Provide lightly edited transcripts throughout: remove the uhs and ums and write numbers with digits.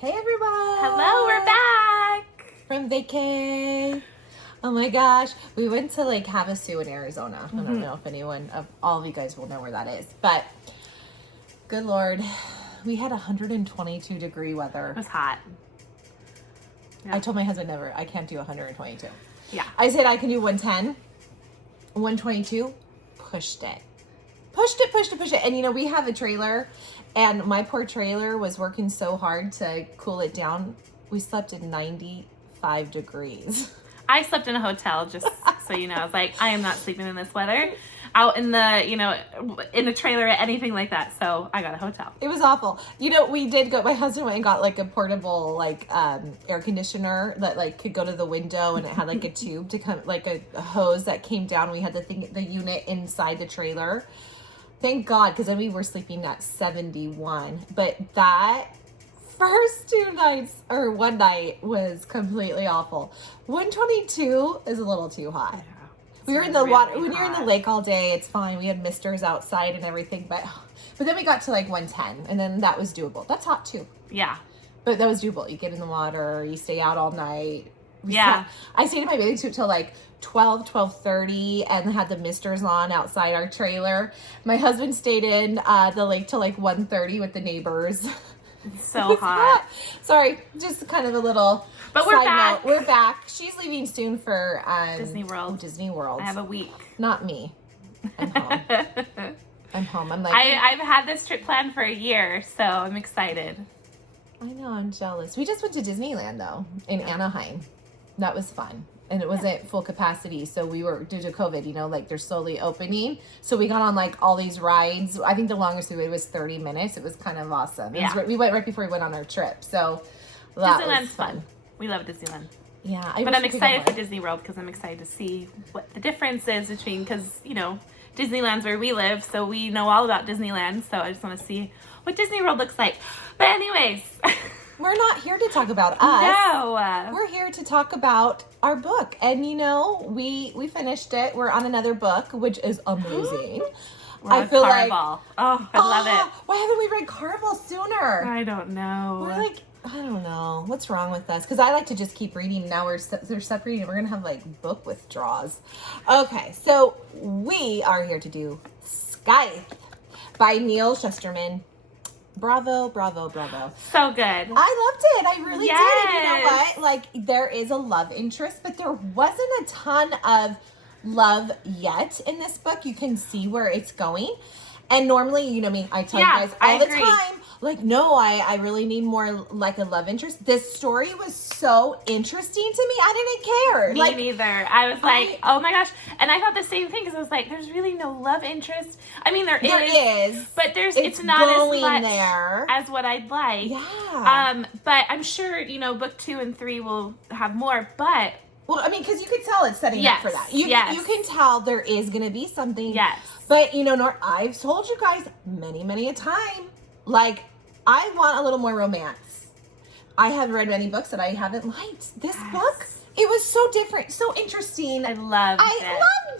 Hey everyone! Hello, we're back! From vacay. Oh my gosh. We went to Lake Havasu in Arizona. I don't know if anyone of all of you guys will know where that is. But good Lord, we had 122 degree weather. It was hot. Yeah. I told my husband I can't do 122. Yeah. I said I can do 110. 122, pushed it. Pushed it. And you know, we have a trailer and my poor trailer was working so hard to cool it down. We slept at 95 degrees. I slept in a hotel, just so you know. I was like, I am not sleeping in this weather out in the, in a trailer or anything like that. So I got a hotel. It was awful. You know, we did go, my husband went and got like a portable, air conditioner that could go to the window, and it had like a tube to come, like a hose that came down. We had the unit inside the trailer. Thank God, because then we were sleeping at 71. But that first one night was completely awful. 122 is a little too hot. Yeah, we were in the water. When you're in the lake all day, it's fine. We had misters outside and everything, but then we got to 110, and then that was doable. That's hot too. Yeah. But that was doable. You get in the water, you stay out all night. I stayed in my bathing suit till 12:30, and had the misters on outside our trailer. My husband stayed in the lake till 1:30 with the neighbors. It's so hot. Sorry, just kind of a little. But we're back. We're back. She's leaving soon for Disney World. Disney World. I have a week. Not me. I'm home. I'm home. I'm I've had this trip planned for a year, so I'm excited. I know. I'm jealous. We just went to Disneyland though in Anaheim. That was fun. And it wasn't full capacity, so we were, due to COVID, they're slowly opening. So we got on all these rides. I think the longest we waited was 30 minutes. It was kind of awesome. Yeah. We went right before we went on our trip, so that Disneyland's was fun. We love Disneyland. Yeah, but I'm excited for Disney World because I'm excited to see what the difference is between, because Disneyland's where we live, so we know all about Disneyland. So I just want to see what Disney World looks like. But anyways. We're not here to talk about us. No. We're here to talk about our book. And we finished it. We're on another book, which is amazing. I feel Caraval. Oh, I love it. Why haven't we read Caraval sooner? I don't know. We're I don't know. What's wrong with us? Because I like to just keep reading. Now they're separating. We're going to have book withdrawals. Okay, so we are here to do Scythe by Neal Shusterman. Bravo. So good. I loved it. I really did. And you know what? There is a love interest, but there wasn't a ton of love yet in this book. You can see where it's going. And normally, I tell you guys all the time, no, I really need more a love interest. This story was so interesting to me. I didn't care. Me neither. I was oh my gosh. And I thought the same thing, because I was there's really no love interest. I mean, there is. But it's not as much there as what I'd like. Yeah. But I'm sure, book 2 and 3 will have more, but. Well, I mean, because you could tell it's setting up for that. You can tell there is going to be something. Yes. But, I've told you guys many a time, I want a little more romance. I have read many books that I haven't liked. This book, it was so different, so interesting. I loved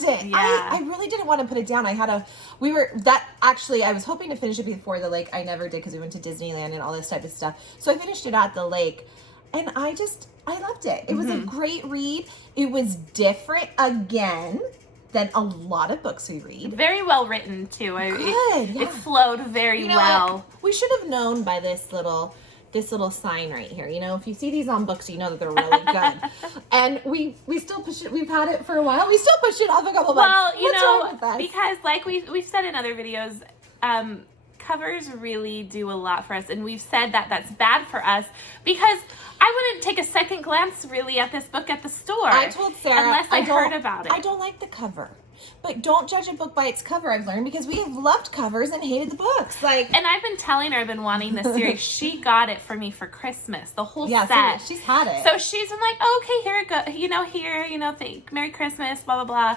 it. Yeah. I really didn't want to put it down. I was hoping to finish it before the lake. I never did, because we went to Disneyland and all this type of stuff. So I finished it at the lake, and I loved it. It was a great read. It was different again than a lot of books we read. Very well written too. It flowed very well. What? We should have known by this little sign right here. If you see these on books, you know that they're really good. And we still push it. We've had it for a while. We still push it off a couple months. Well, What's wrong with us? Because we've said in other videos, covers really do a lot for us, and we've said that that's bad for us, because I wouldn't take a second glance really at this book at the store. I told Sarah, unless I heard about it. I don't like the cover. But don't judge a book by its cover, I've learned, because we have loved covers and hated the books. And I've been telling her I've been wanting this series. She got it for me for Christmas, the whole set. So she's had it. So she's been okay, here it goes, thank Merry Christmas, blah, blah, blah.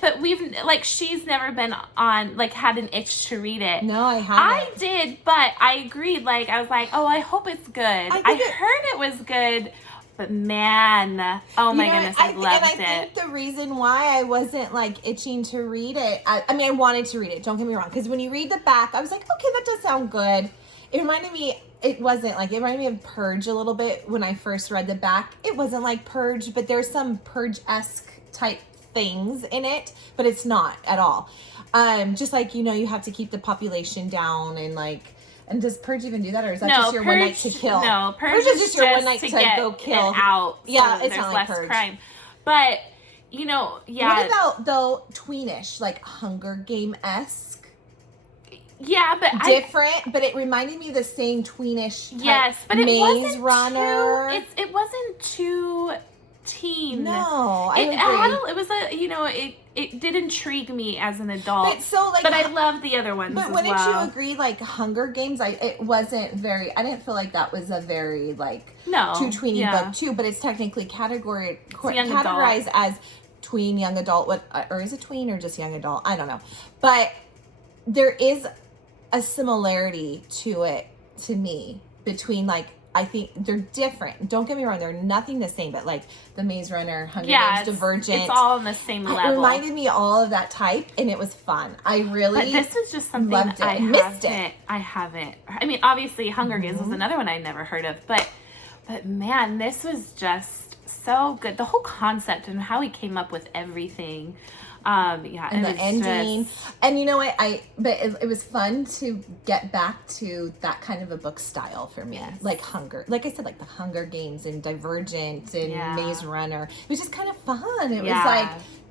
But we've, she's never been on, had an itch to read it. No, I haven't. I did, but I agreed. I was I hope it's good. I heard it was good, but man, oh my goodness, I loved it. And I think the reason why I wasn't, itching to read it, I wanted to read it, don't get me wrong, because when you read the back, I was okay, that does sound good. It reminded me it wasn't like, it reminded me of Purge a little bit when I first read the back. It wasn't like Purge, but there's some Purge-esque type things in it, but it's not at all. Just like, you know, you have to keep the population down and like, and does Purge even do that, or is that just your one night to kill? No, Purge is just your one night to go kill out. Yeah, so it's not like Purge. Crime. But, you know, yeah. What about, though, tweenish, like Hunger Game-esque? Yeah, but different, but it reminded me of the same tweenish type. Yes, but it Maze Runner. It wasn't too teen. No, I agree. It was a, you know, it did intrigue me as an adult. But so, like, but I love the other ones. But wouldn't you agree? Like Hunger Games, it wasn't very. I didn't feel like that was a very like too tweeny book too. But it's technically categorized as tween, young adult. Or is it tween or just young adult? I don't know. But there is a similarity to it to me between like. I think they're different. Don't get me wrong; they're nothing the same. But like the Maze Runner, Hunger Games, Divergent, it's all on the same level. It reminded me all of that type, and it was fun. I really But this is just something loved it. I missed it. I haven't. I mean, obviously, Hunger Games was another one I'd never heard of, but man, this was just so good. The whole concept and how he came up with everything. And the ending, and you know what? But it was fun to get back to that kind of a book style for me, like like I said, like the Hunger Games and Divergent and Maze Runner. It was just kind of fun. It was like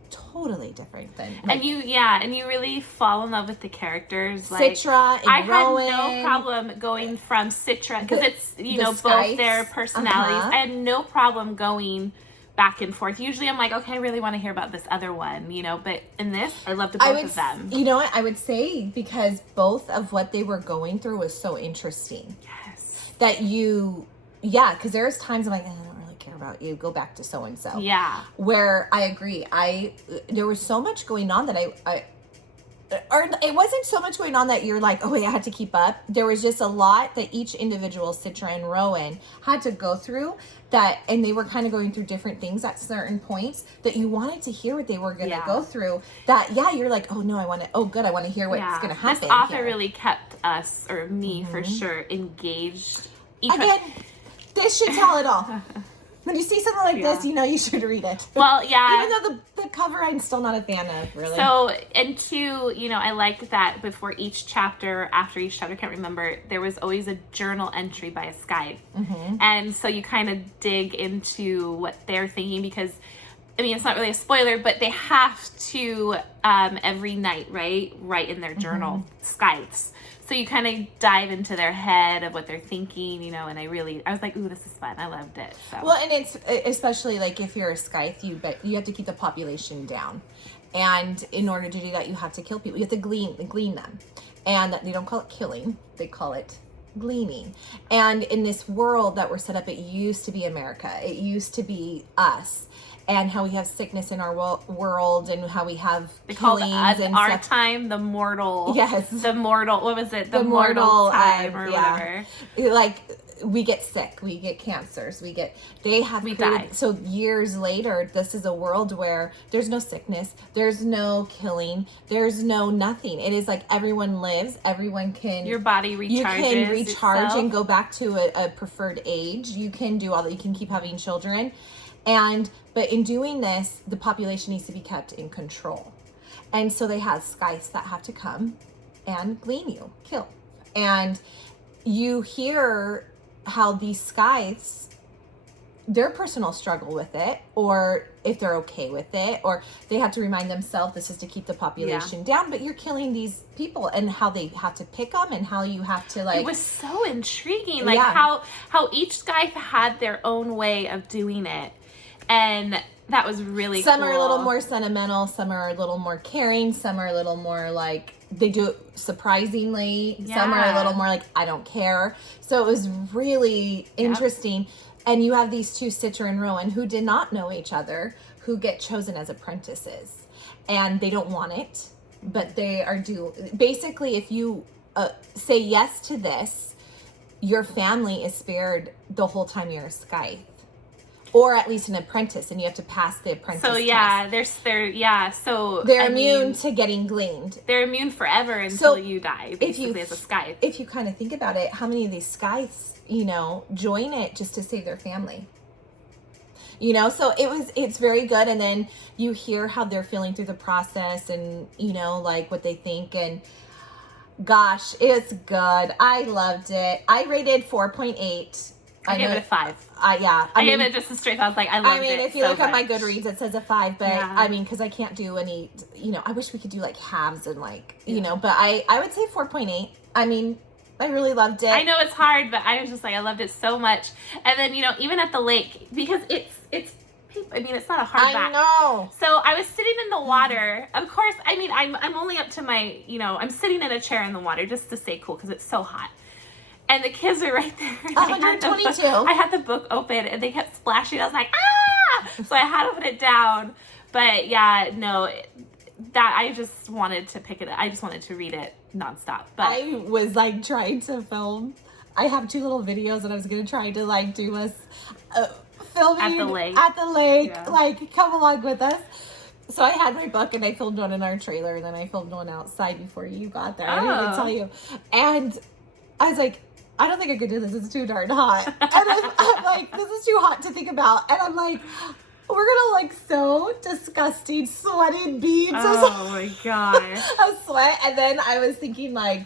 totally different than like, and you really fall in love with the characters. Like Citra and Rowen. I had no problem going from Citra because it's both Scythes. their personalities. I had no problem going back and forth. Usually I'm like, okay, I really want to hear about this other one, but in this, I loved both of them. You know what? I would say because both of what they were going through was so interesting. Yes. That because there's times I'm like, I don't really care about you. Go back to so-and-so. Yeah. Where I agree. There was so much going on that or it wasn't so much going on that you're like, oh wait, I had to keep up. There was just a lot that each individual, Citra and Rowen, had to go through and they were kind of going through different things at certain points that you wanted to hear what they were going to go through. You're like, oh no, I want to hear what's going to happen. This author really kept us, or me for sure, engaged. This should tell it all. When you see something like this, you should read it. Well, yeah. Even though the cover I'm still not a fan of, really. So, and two, I like that before each chapter, after each chapter, I can't remember, there was always a journal entry by a Scythe. Mm-hmm. And so you kind of dig into what they're thinking because, it's not really a spoiler, but they have to, every night, write in their journal, Scythes. So you kind of dive into their head of what they're thinking, and I was like, ooh, this is fun. I loved it. So. Well, and it's especially like if you're a Scythe, you have to keep the population down. And in order to do that, you have to kill people. You have to glean them. And they don't call it killing. They call it gleaning. And in this world that we're set up, it used to be America. It used to be us. And how we have sickness in our world, and how we have killings and our time, the mortal. Yes, the mortal. What was it? The mortal time or whatever. Like we get sick, we get cancers, we die. So years later, this is a world where there's no sickness, there's no killing, there's no nothing. It is like everyone lives, everyone can. Your body recharges. You can recharge itself. And go back to a preferred age. You can do all that. You can keep having children. But in doing this, the population needs to be kept in control. And so they have Scythes that have to come and kill. And you hear how these Scythes, their personal struggle with it, or if they're okay with it, or they have to remind themselves this is to keep the population down, but you're killing these people, and how they have to pick them, and how you have to It was so intriguing, how each Scythe had their own way of doing it. And that was really Some cool. are a little more sentimental, some are a little more caring, some are a little more like, they do it surprisingly, some are a little more like, I don't care. So it was really interesting. And you have these two, Citra and Rowen, who did not know each other, who get chosen as apprentices. And they don't want it, but they are due. Basically, if you say yes to this, your family is spared the whole time you're a Scythe. or at least an apprentice, and you have to pass the apprentice So test. they're immune to getting gleaned. They're immune forever until you die, basically, as a Scythe. If you kind of think about it, how many of these Scythes, join it just to save their family? So it's very good. And then you hear how they're feeling through the process and, like what they think. And gosh, it's good. I loved it. I rated 4.8. I gave it a 5. Yeah. I gave it just a straight. I was like, I loved it. If you look at my Goodreads, it says a 5, but because I can't do any, I wish we could do like halves and but I would say 4.8. I really loved it. I know it's hard, but I was just like, I loved it so much. And then, even at the lake, because it's not a hardback. I know. So I was sitting in the water. Of course, I'm only up to my, I'm sitting in a chair in the water just to stay cool because it's so hot. And the kids are right there. 122. I had the book open and they kept splashing. I was like, ah! So I had to put it down. But yeah, no, that I just wanted to pick it up. I just wanted to read it nonstop. But I was trying to film. I have 2 little videos that I was going to try to do us filming at the lake. Yeah. Come along with us. So I had my book and I filmed one in our trailer and then I filmed one outside before you got there. I didn't even tell you. And I was like, I don't think I could do this. It's too darn hot. And I'm like, this is too hot to think about. And I'm like, we're going to so disgusting sweating beads. Oh my gosh. Of sweat. And then I was thinking I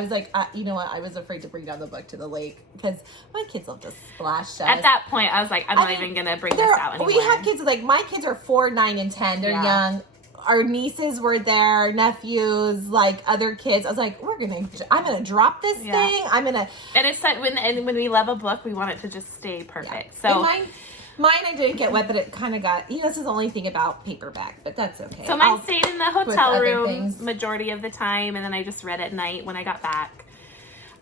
was like, you know what? I was afraid to bring down the book to the lake because my kids will just splash us. At that point, I was like, I'm not even going to bring this out anymore. We have kids my kids are 4, 9, and 10. They're young. Our nieces were there, nephews, other kids. I was like, I'm gonna drop this thing. And it's when we love a book, we want it to just stay perfect. Yeah. So mine I didn't get wet, but it kind of got. This is the only thing about paperback, but that's okay. So mine stayed in the hotel room majority of the time, and then I just read at night when I got back.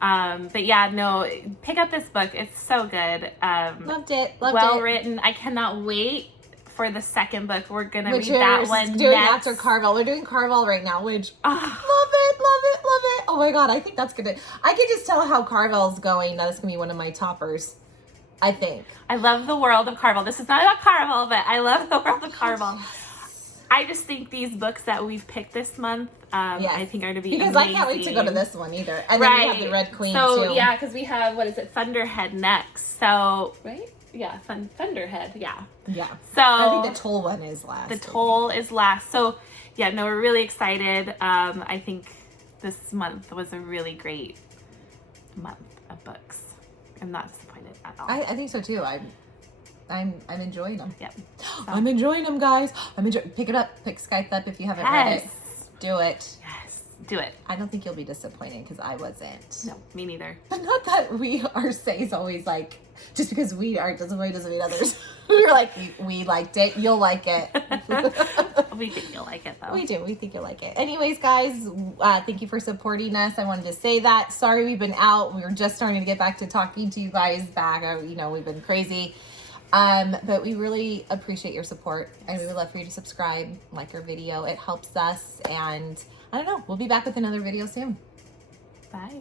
But yeah, no, pick up this book. It's so good. Loved it. Well written. I cannot wait for the second book. We're gonna read that one doing next. After Carvel. We're doing Carvel right now, which love it. Oh my god, I think that's gonna. I can just tell how Carvel's going. That's gonna be one of my toppers. I think. I love the world of Carvel. This is not about Carvel, but I love the world of Carvel. I just think these books that we've picked this month, I think are going to be amazing. I can't wait to go to this one either. And then we have the Red Queen too. Yeah, because we have, Thunderhead next. So, right? Yeah, Thunderhead, yeah. Yeah. So I think the Toll one is last. The Toll is last. So, yeah, no, we're really excited. I think this month was a really great month of books. I'm not disappointed at all. I think so too. I'm enjoying them. Yep. So. I'm enjoying them, guys. Pick it up. Pick Scythe up if you haven't read it. Do it. Yes. Do it. I don't think you'll be disappointed because I wasn't. No, me neither. But not that our say is always just because we aren't disappointed doesn't mean others. We're like, we liked it. You'll like it. We think you'll like it though. We do. We think you'll like it. Anyways, guys, thank you for supporting us. I wanted to say that. Sorry we've been out. We were just starting to get back to talking to you guys back. We've been crazy. But we really appreciate your support. And we would love for you to subscribe, like our video. It helps us. And I don't know. We'll be back with another video soon. Bye.